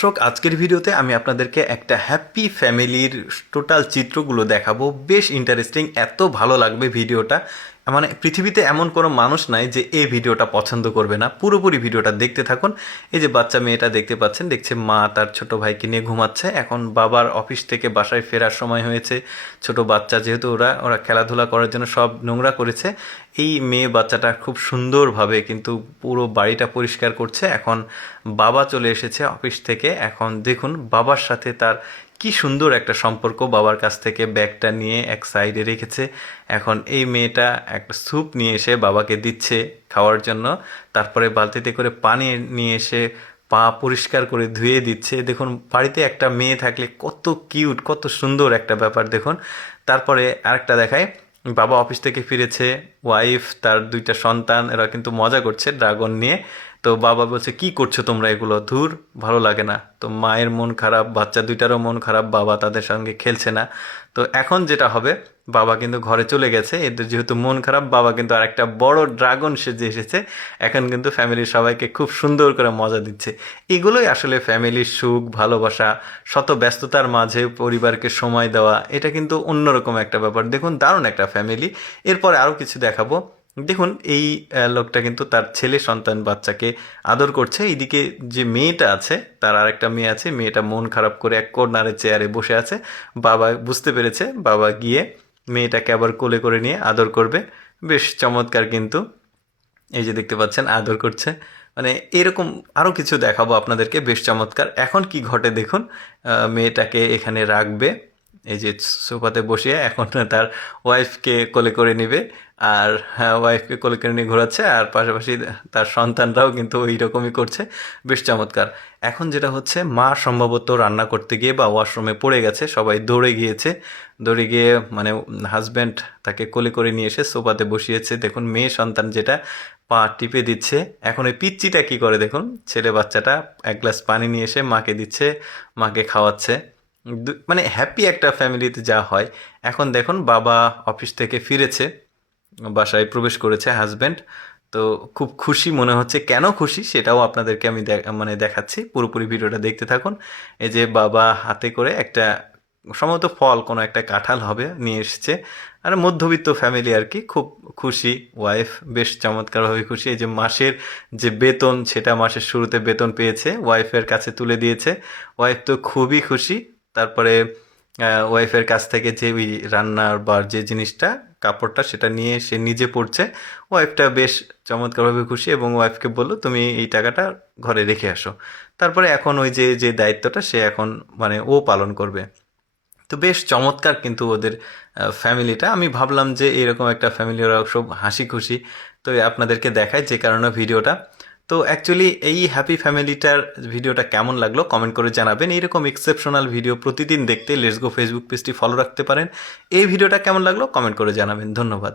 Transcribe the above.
দর্শক, আজকের ভিডিওতে আমি আপনাদেরকে একটা হ্যাপি ফ্যামিলির টোটাল চিত্রগুলো দেখাবো। বেশ ইন্টারেস্টিং, এত ভালো লাগবে ভিডিওটা। মানে পৃথিবীতে এমন কোনো মানুষ নাই যে এই ভিডিওটা পছন্দ করবে না। পুরোপুরি ভিডিওটা দেখতে থাকুন। এই যে বাচ্চা মেয়েটা দেখতে পাচ্ছেন, দেখছে মা তার ছোট ভাইকে নিয়ে ঘুমাচ্ছে। এখন বাবার অফিস থেকে বাসায় ফেরার সময় হয়েছে। ছোট বাচ্চা যেহেতু ওরা ওরা খেলাধুলা করার জন্য সব নোংরা করেছে। এই মেয়ে বাচ্চাটা খুব সুন্দরভাবে কিন্তু পুরো বাড়িটা পরিষ্কার করছে। এখন বাবা চলে এসেছে অফিস থেকে। এখন দেখুন বাবার সাথে তার কি সুন্দর একটা সম্পর্ক। বাবার কাছ থেকে ব্যাগটা নিয়ে এক সাইডে রেখেছে। এখন এই মেয়েটা একটা স্যুপ নিয়ে এসে বাবাকে দিচ্ছে খাওয়ার জন্য। তারপরে বালতিতে করে পানি নিয়ে এসে পা পরিষ্কার করে ধুয়ে দিচ্ছে। দেখুন বাড়িতে একটা মেয়ে থাকলে কত কিউট, কত সুন্দর একটা ব্যাপার দেখুন। তারপরে আরেকটা দেখায়, বাবা অফিস থেকে ফিরেছে, ওয়াইফ তার দুইটা সন্তান এরা কিন্তু মজা করছে ড্রাগন নিয়ে। তো বাবা বলছে কি করছো তোমরা এগুলো, ধুর ভালো লাগে না। তো মায়ের মন খারাপ, বাচ্চা দুইটারও মন খারাপ, বাবা তাদের সঙ্গে খেলছে না। তো এখন যেটা হবে, বাবা কিন্তু ঘরে চলে গেছে। এদের যেহেতু মন খারাপ, বাবা কিন্তু আর একটা বড় ড্রাগন সেজে এসেছে। এখন কিন্তু ফ্যামিলির সবাইকে খুব সুন্দর করে মজা দিচ্ছে। এগুলোই আসলে ফ্যামিলির সুখ, ভালোবাসা। শত ব্যস্ততার মাঝে পরিবারকে সময় দেওয়া, এটা কিন্তু অন্যরকম একটা ব্যাপার। দেখুন দারুণ একটা ফ্যামিলি। এরপরে আরও কিছু দেখাবো। দেখুন এই লোকটা কিন্তু তার ছেলে সন্তান বাচ্চাকে আদর করছে। এইদিকে যে মেয়েটা আছে, তার আরেকটা মেয়ে আছে, মেয়েটা মন খারাপ করে এক কর্নারে চেয়ারে বসে আছে। বাবা বুঝতে পেরেছে, বাবা গিয়ে মেয়েটাকে আবার কোলে করে নিয়ে আদর করবে। বেশ চমৎকার কিন্তু। এই যে দেখতে পাচ্ছেন আদর করছে। মানে এরকম আরও কিছু দেখাবো আপনাদেরকে, বেশ চমৎকার। এখন কি ঘটে দেখুন। মেয়েটাকে এখানে রাখবে, এই যে সোফাতে বসিয়ে এখন তার ওয়াইফকে কোলে করে নেবে। আর হ্যাঁ, ওয়াইফকে কোলে করে নিয়ে ঘোরাচ্ছে, আর পাশাপাশি তার সন্তানরাও কিন্তু ওই রকমই করছে। বেশ চমৎকার। এখন যেটা হচ্ছে, মা সম্ভবত রান্না করতে গিয়ে বা ওয়াশরুমে পড়ে গেছে, সবাই দৌড়ে গিয়েছে। দৌড়ে গিয়ে মানে হাজব্যান্ড তাকে কোলে করে নিয়ে এসে সোফাতে বসিয়েছে। দেখুন মেয়ে সন্তান যেটা পা টিপে দিচ্ছে। এখন ওই পিচ্চিটা কি করে দেখুন, ছেলে বাচ্চাটা এক গ্লাস পানি নিয়ে এসে মাকে দিচ্ছে, মাকে খাওয়াচ্ছে। মানে হ্যাপি একটা ফ্যামিলিতে যা হয়। এখন দেখুন বাবা অফিস থেকে ফিরেছে, বাসায় প্রবেশ করেছে হাজব্যান্ড। তো খুব খুশি মনে হচ্ছে। কেন খুশি সেটাও আপনাদেরকে আমি মানে দেখাচ্ছি, পুরোপুরি ভিডিওটা দেখতে থাকুন। এই যে বাবা হাতে করে একটা সম্ভবত ফল, কোনো একটা কাঁঠাল হবে, নিয়ে এসেছে। আর মধ্যবিত্ত ফ্যামিলি আর কি, খুব খুশি। ওয়াইফ বেশ চমৎকারভাবে খুশি। এই যে মাসের যে বেতন, সেটা মাসের শুরুতে বেতন পেয়েছে, ওয়াইফের কাছে তুলে দিয়েছে। ওয়াইফ তো খুবই খুশি। তারপরে ওয়াইফের কাছ থেকে যে ওই রান্নার বা যে জিনিসটা, কাপড়টা, সেটা নিয়ে সে নিজে পড়ছে। ওয়াইফটা বেশ চমৎকারভাবে খুশি এবং ওয়াইফকে বলল তুমি এই টাকাটা ঘরে রেখে আসো। তারপরে এখন ওই যে যে দায়িত্বটা সে এখন মানে ও পালন করবে। তো বেশ চমৎকার কিন্তু ওদের ফ্যামিলিটা। আমি ভাবলাম যে এরকম একটা ফ্যামিলি, ওরা সব হাসি খুশি। তো আপনাদেরকে দেখায় যে কারণে ভিডিওটা। তো অ্যাকচুয়ালি এই হ্যাপি ফ্যামিলিটার ভিডিওটা কেমন লাগলো কমেন্ট করে জানাবেন। এইরকম এক্সেপশনাল ভিডিও প্রতিদিন দেখতে লেটস গো ফেসবুক পেজটি ফলো রাখতে পারেন। এই ভিডিওটা কেমন লাগলো কমেন্ট করে জানাবেন। ধন্যবাদ।